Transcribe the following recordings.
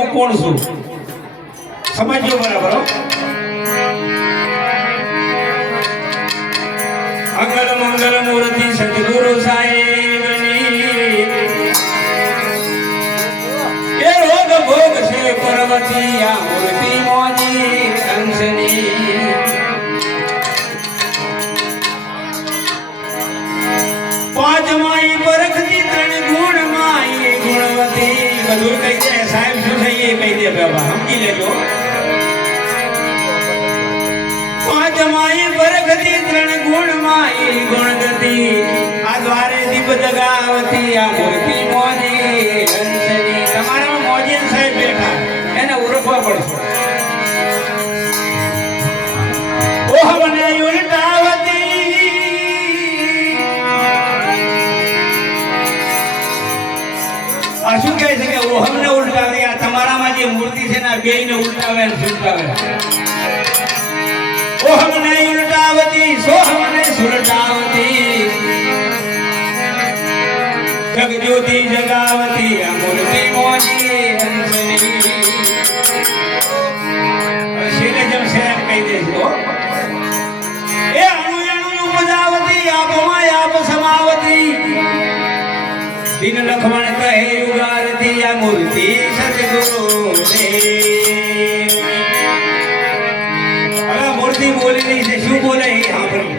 હું કોણ છું. સમજજો બરાબર હો. મંગલ મંગલ મૂર્તિ સદગુરુ સાહેબની એ રોગ ભોગ છે પર્વતી આ મૂર્તિ મોજી અંશની. પાંચ માઈ પરખતી ત્રણ ગુણ માઈ ગુણવતી. બધું કહી દે સાહેબ શું થઈ એ કહી દે બાબા સમજી લેજો. પાંચ માઈ પરખતી ત્રણ ગુણ માઈ ગુણગતી આ દ્વારે દીપ જગાવતી આ મૂર્તિ મોજી અંશની. તમારા મોજી સાહેબ બેઠા એને ઓળખવા પડશે. ઓહમને ઉલટાવતી આ શું કહે છે કે ઓહમને ઉલટાવી આ તમારામાં જે મૂર્તિ છે ને બે ને ઉલટાવે ને સુલટાવે. ઓહમને ઉલટાવતી સોહમને સુલટાવતી જગજ્યોતિ જગાવતી આ મૂર્તિ મોજી અંશની. શેરે જેમ શેર કહી દેજો. એ અણુ અણુ ઉપજાવતી આપમાં આપ સમાવતી દિન લખમણ કહે યુગારતી આ મૂર્તિ સદગુરુ દેવ. હવે મૂર્તિ બોલી રહી છે શું બોલે એ સાંભળી.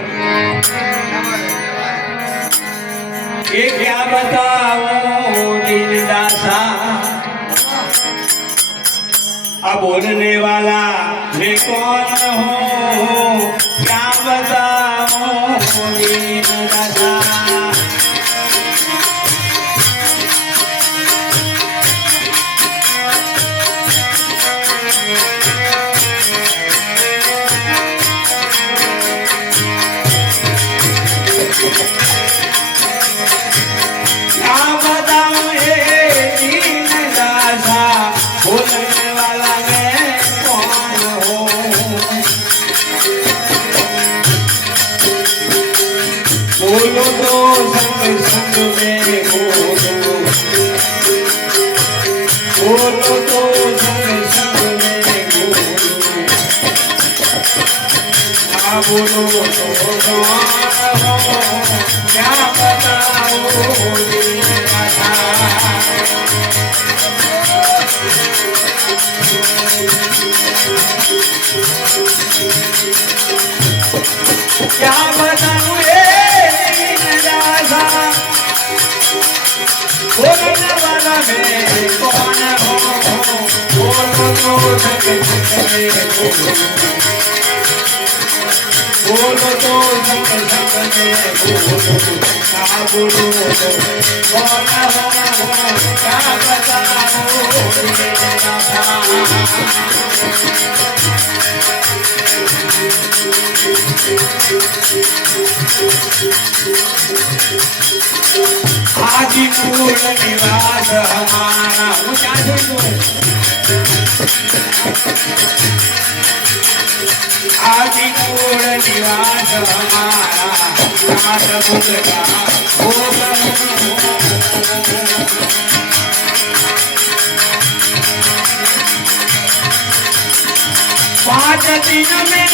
એ ક્યાં બતાવું દિલ દાસા આ બોલને વાલા मैं कौन हूँ क्या बताऊँ दीन दासा. क्या बताऊँ ये दीन दासा बोलने वाला मैं कौन हूँ. बोलो तो संग संग में बोलो. बोलो तो संग संग में बोलो. ना बोलो तो कौन हो क्या बताओ दीन दासा. क्या बताऊं ये दीन दासा बोलने वाला मैं कौन हूँ. बोलो तो संग संग में बोलो. बोलो तो संग संग में बोलो. ना बोलो तो कौन हो क्या बताऊं दीन दासा. हाजीपुर निवास हमारा ऊंचा हाजीपुर निवास हमारा सात बुध का पाँच दिन में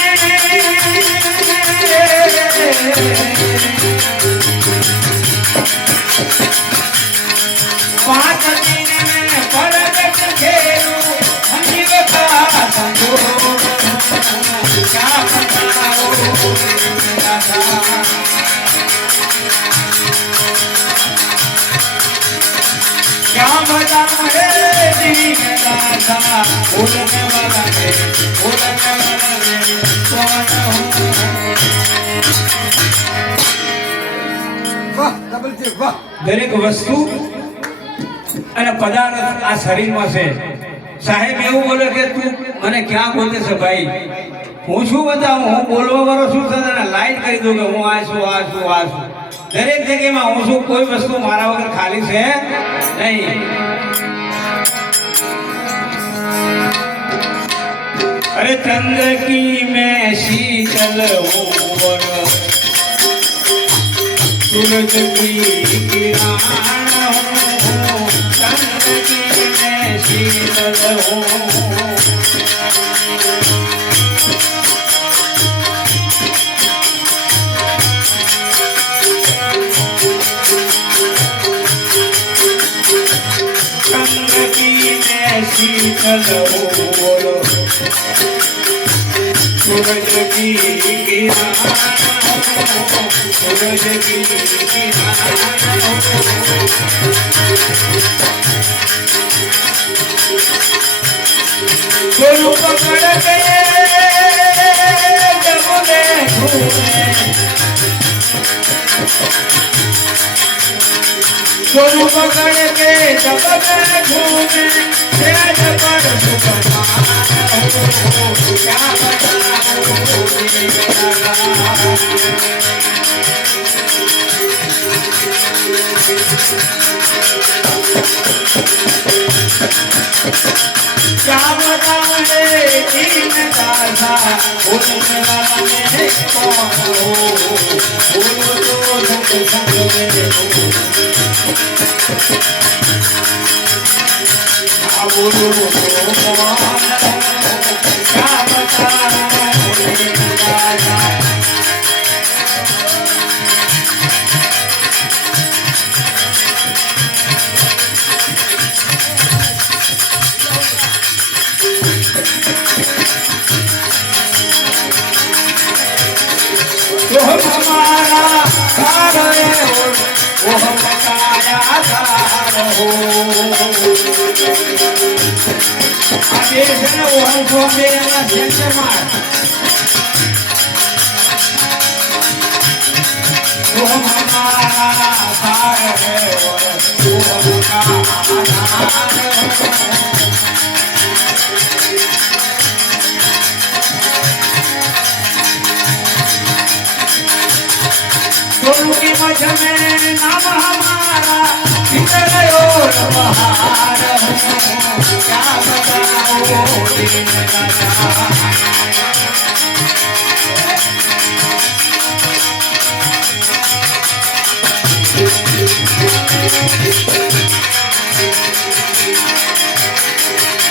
पाँच दिन में परगट खेलू जीव का संगो. क्या बताओ दासा. क्या बताऊं हे दीन दासा बोलने वाला है कौन हूँ. દરેક વસ્તુ અને પદાર્થ આ શરીરમાં છે. સાહેબ એવું બોલે કે તું મને ક્યાં બોલે છે ભાઈ. હું શું બતાવું હું બોલવા વાળો શું થતા લાઈટ કરી દઉં કે હું આ છું આ છું આ છું. દરેક જગ્યામાં હું છું. કોઈ વસ્તુ મારા વગર ખાલી છે નહીં. अरे चंद्र की मैं शीतल हूँ सूरज की किरण हूँ चंद्र की मैं શીતલ હો शीतल बोलो सूरज की किरण सूरज की गुरु पकड़ के जब घूमे गुरु पकड़ के जब घूमे तेज पर क्या बताऊं दीन दासा बोलने वाला में कौन हो बोलो तो तुम संग में हो बोलो क्या बताऊं दीन दासा वो हमारा सार हो वो हम काया सार हो आगे से ना वो हम को मेरा सेंटर मार वो हमारा सार है वो हम काया सार हो गुरु की मझ में नाम हमारा भीतर और बहार हो क्या बताओ दीन दासा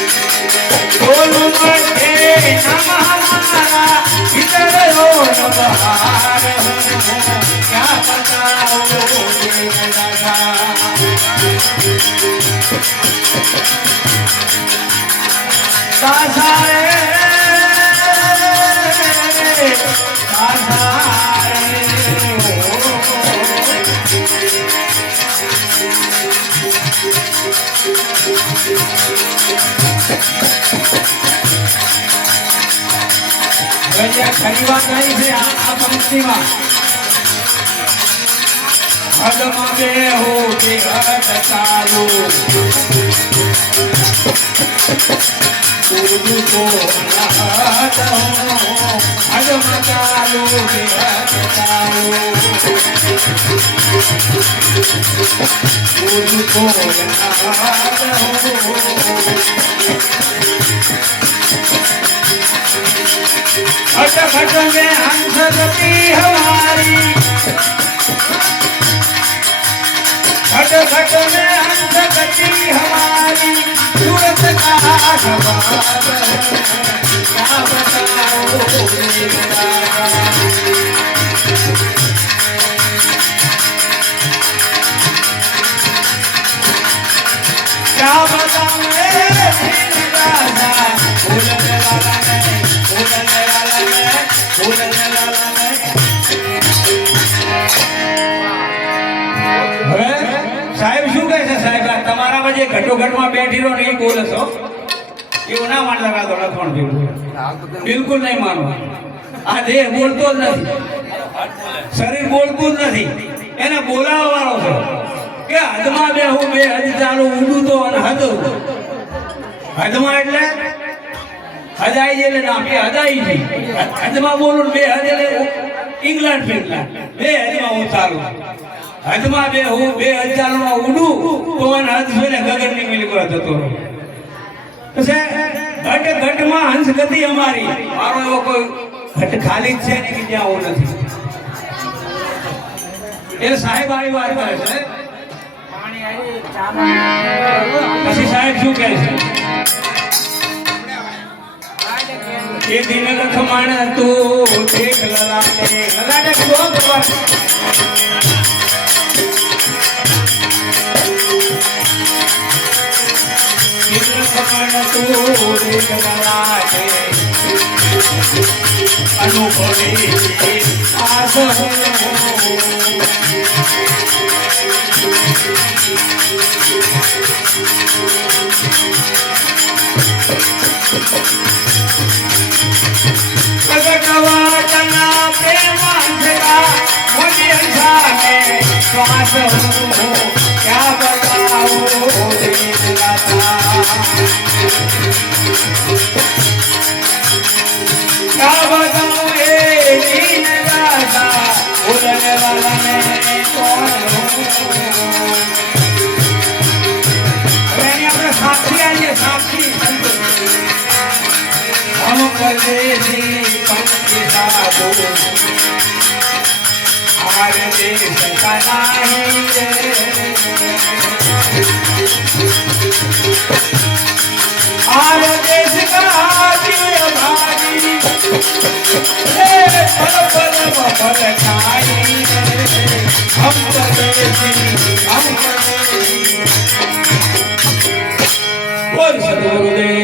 गुरु मझे नाम हमारा भीतर और बहार हो क्या बताओ दीन दासा दासा रे दासा रे भैया खरी बात नहीं से आप पंक्ति में हदम में हो के हद चालू गुरु को अनाहत हो हदम चालू के हद चालू गुरु को अनाहत हो खट खट में हंस गति हमारी खट खट में हंस गति हमारी सूरत का सवार क्या बताओ दीन दासा क्या बताऊं दीन दासा बोलने वाला नहीं बोलने वाला नहीं बोलने वाला नहीं સાહેબ શું કહે છે સાહેબ તમારામાં જે ઘટોઘટમાં બેઠી રહો ને એ બોલે છો એવું ના માન લગાતો લખણ બિલકુલ નહીં માનવું આ દેહ બોલતો જ નથી શરીર બોલતું જ નથી એને બોલાવવા વાળો છે કે હદમાં બે હું બે હદ ચાલુ ઊંડું તો અને હદું હદમાં એટલે હદાઈ એટલે ના બે હદાઈ નહીં હદમાં બોલું બે હદ એટલે ઇંગ્લેન્ડ ફિંગ્લેન્ડ બે હદમાં હું ચાલુ હદમાં બે હું બે હદ ચાલુ ઊંડું તો અને હદ જોઈને ગગનની મિલકત હતો ઘટ ઘટમાં હંસ ગતિ અમારી મારો એવો કોઈ ઘટ ખાલી જ છે ને કે જ્યાં હું નથી એ સાહેબ આવી વાત કરે છે પછી સાહેબ શું કહે છે એ દિન લખમણ તું દેખ લલાટે લલાટે જો ખબર દિન લખમણ તું દેખ લલાટે અનુભવે આસ ભગવાનના પ્રેમાંધરા મોદી અંજાને શ્વાસ ક્યાં બતાવો દિલતા ક્યાં બતાવો એ દીન દાતા બોલને વાલાને કોણ હવે આપણે સાક્ષી આવીએ સાક્ષી हम परदेसी पंच साधु हमारे देश का नहीं आर देश का दिल भागी पल पल पल खाई हम परदेसी बोल सदगुरुदेव